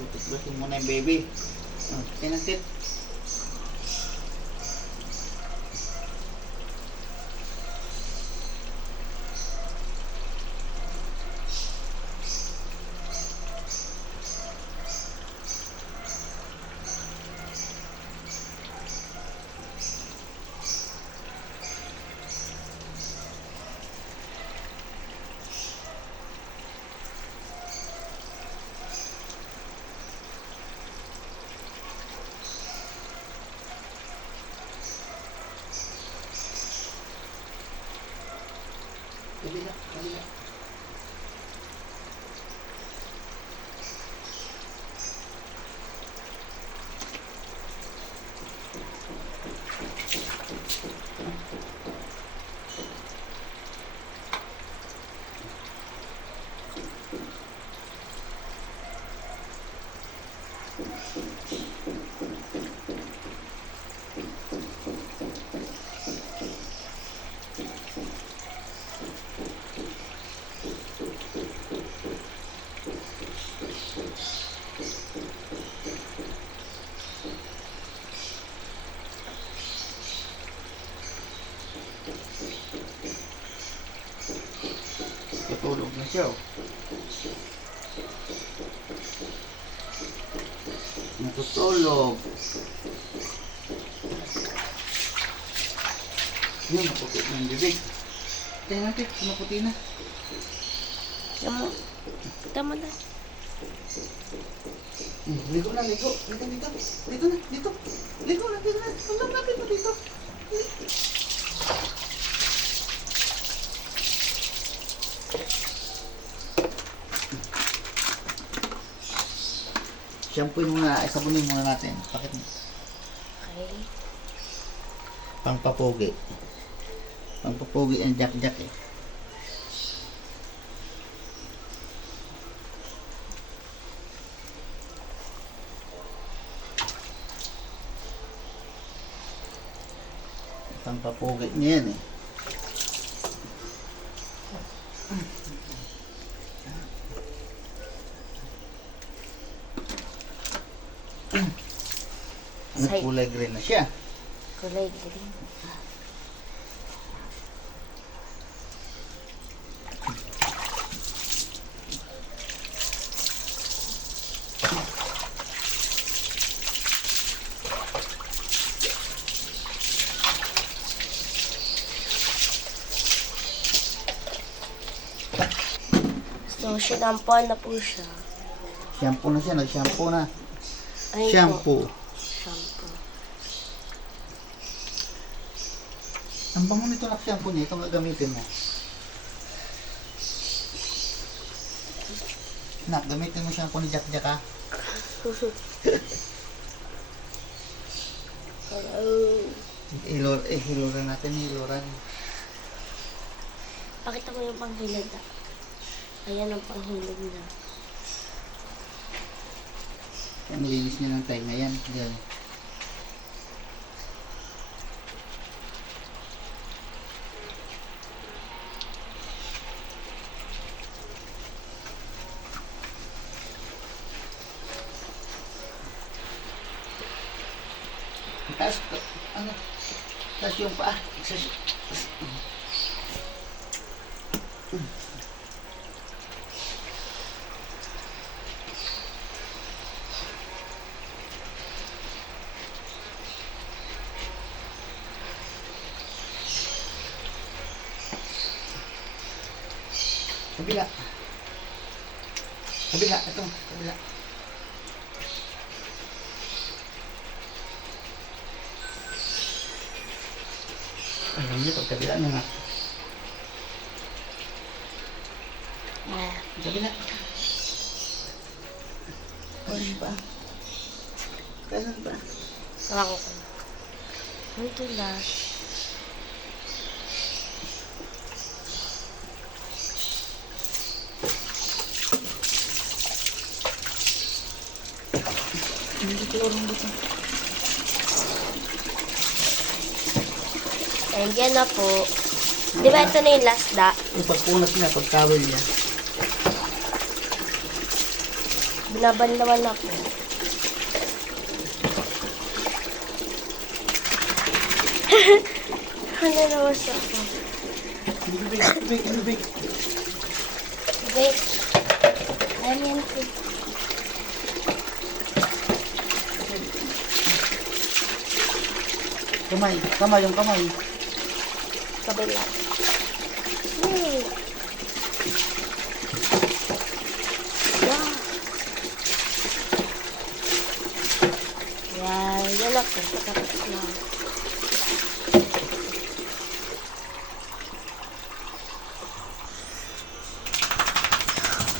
Tutugbasin mo na yung baby. Tinatit. Kabila, kabila. Tutulog na siya. Natutulog. Yun, maputi na yung bibig. Tingnan natin, maputi na. Tama na. Ligo na, ligo. Ligo dito. Dito na, dito. Ligo na, dito na. Ang lapit mo dito. Shampooin muna, sabunin muna natin. Bakit? Okay. Pangpapogi. Pangpapogi ang jack-jack eh. Pangpapogi niya yan eh. Kulay green na siya. Kulay green. So, sinampuan na po siya. Shampoo na siya, nag-shampoo na. Ayun Shampoo. po. Shampoo. Ang bango nito na shampoo niya, itong gagamitin mo. Nak, gamitin mo shampoo ni Jack-Jack ha. Hiluran natin, hiluran. Pakita mo yung panghilod na. Ayan ang panghilod na. Ang linis niya ng tayo ngayon. Yan. Taas, ano? Taas yung paa. Kabila. Kabila, ito, kabila. Alam niyo, pag kabila niyo nga. Kabila. Kanan ba? Kanan ba? Ako ko. Ito lang. Hindi ko orang dito. And yan na po. Di ba ito na yung last da? Yung pagpunas niya, pagkawil niya. Binabanlawan ako. Ano naman sa ako? Big. Wait. Ayan po. Kamay, yung kamay. Kabila. Hmm. Wow. Yan ako. Patapos na.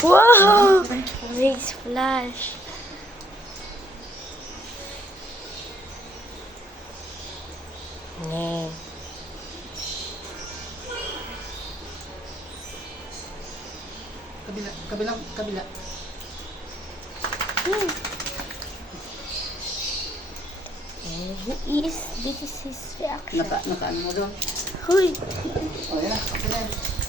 Wow! Big splash. Nee. Kabila. And this is his reaction. Naka ano na doon. Huy! Oh, yan na.